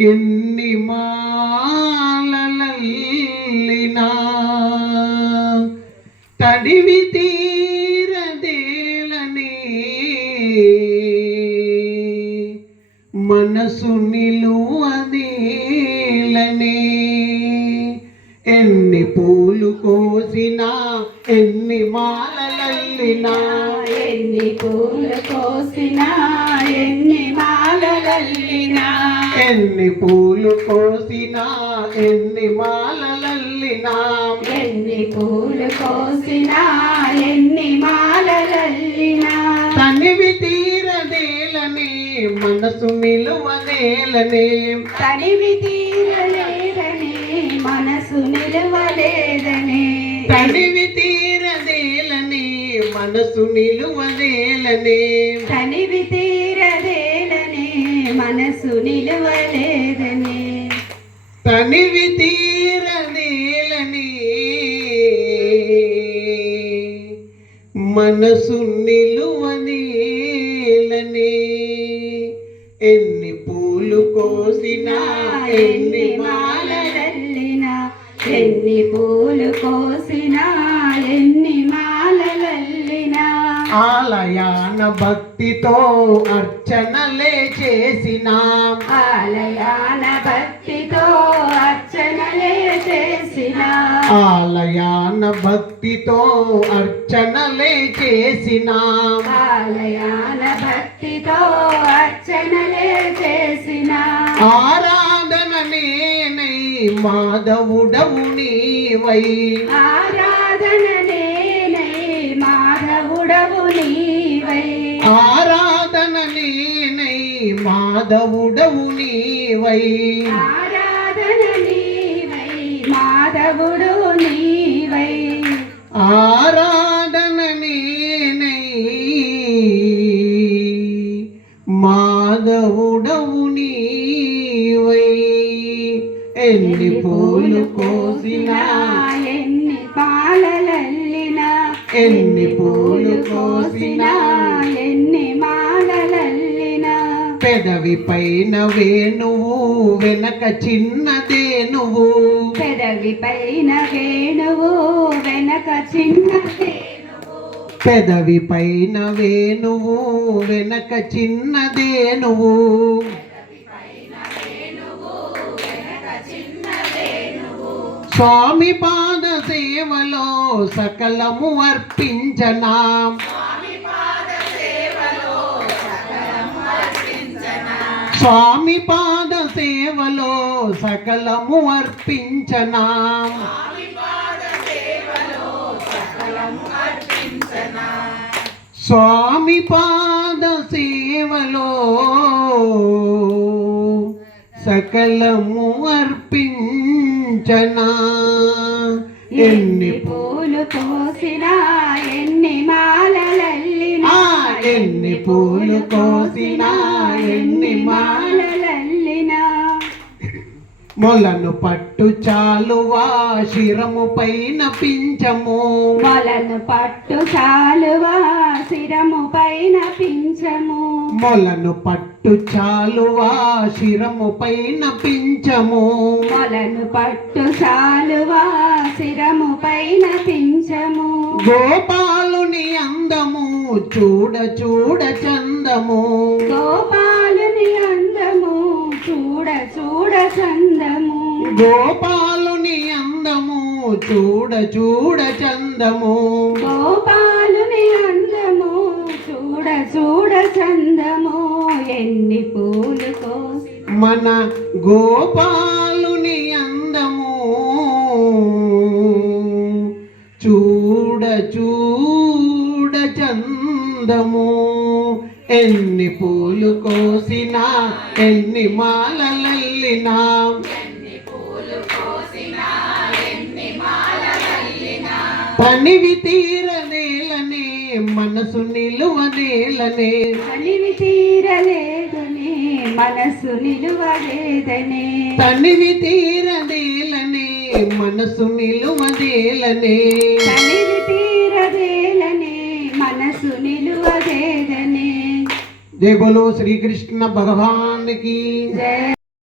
ఎన్ని మాలలల్లినా తడివి తీరదేలని మనసు నిలువదేలని ఎన్ని పూలు కోసినా ఎన్ని మాలలల్లినా ఎన్ని పూలు కోసినా ఎన్ని మాలలల్లినా ఎన్ని పూలు కోసినా ఎన్ని మాలలల్లినా ఎన్ని పూలు కోసినా ఎన్ని మాలలల్లినా తనివి తీరదేలని మనసు నిలువదేలని తనివి తీరలేదని మనసు నిలువలేదని తనివి తీరదేలని మనసు నిలువదేలని తనివి తీరదేలని మనసు నిలువలేదని తనివి తీరదేలని మనసు నిలువదేలని ఎన్ని పూలు కోసినా ఎన్ని మాలలల్లినా ఎన్ని పూలు కోసినా ఎన్ని మాలలల్లినా ఆలయాన భక్తితో అర్చనలే చేసినాం ఆలయాన భక్తితో అర్చనలే చేసినా ఆలయాన భక్తితో అర్చనలే చేసినాం ఆలయాన భక్తితో అర్చనలే చేసినా ఆరాధన నేనై మాధవుడవు నీవై ఆరాధన నేనై మాధవుడవు నీవై ఆరాధన నేనై మాధవుడవు నీవై ఆరాధన నీవై మాధవుడు నీవై ఆరాధన నేనై మాధవుడవు నీవై ఎన్ని పూలు కోసినా ఎన్ని మాలలల్లినా ఎన్ని పూలు కోసినా ఎన్ని మాలలల్లినా పెదవి పైన వేణువు వెనక చిన్నదేనువు పెదవి పైన వేణువు వెనక చిన్నదేనువు పెదవి పైన వేణువు వెనక చిన్నదేనువు స్వామి పాద సేవలో సకలము అర్పించనాం స్వామి పాద సేవలో సకలము అర్పించనాం స్వామి పాద సేవలో సకలము అర్పించనా ఎన్ని పూలు కోసినా ఎన్ని మాలలల్లినా ఎన్ని పూలు కోసినా ఎన్ని మాలలల్లినా మొలను పట్టు చాలువా శిరము పైన పించము మొలను పట్టు చాలువా శిరము పైన పించము మొలను పట్టు చాలువా శిరము పైన పించము మొలను పట్టు చాలువా శిరము పైన పించము గోపాలుని అందము చూడ చూడ చందము గోపాలుని అందము చూడ చూడ చందము గోపాలుని అందము చూడ చూడ చందము గోపాలుని అందము చూడ చూడ చందము ఎన్ని పూలు కోసి మన గోపాలుని అందము చూడ చూడ చందము ఎన్ని పూలు కోసినా ఎన్ని మాలలల్లినా తనివి తీరనేలనే మనసు నిలువనేలనే తనివి తీరలేదనే మనసు నిలువలేదనే తనివి తీరనేలనే మనసు నిలువదేలనే తనివి తీరదేలనే మనసు నిలువదేదనే जय बोलो श्री कृष्ण भगवान की जय।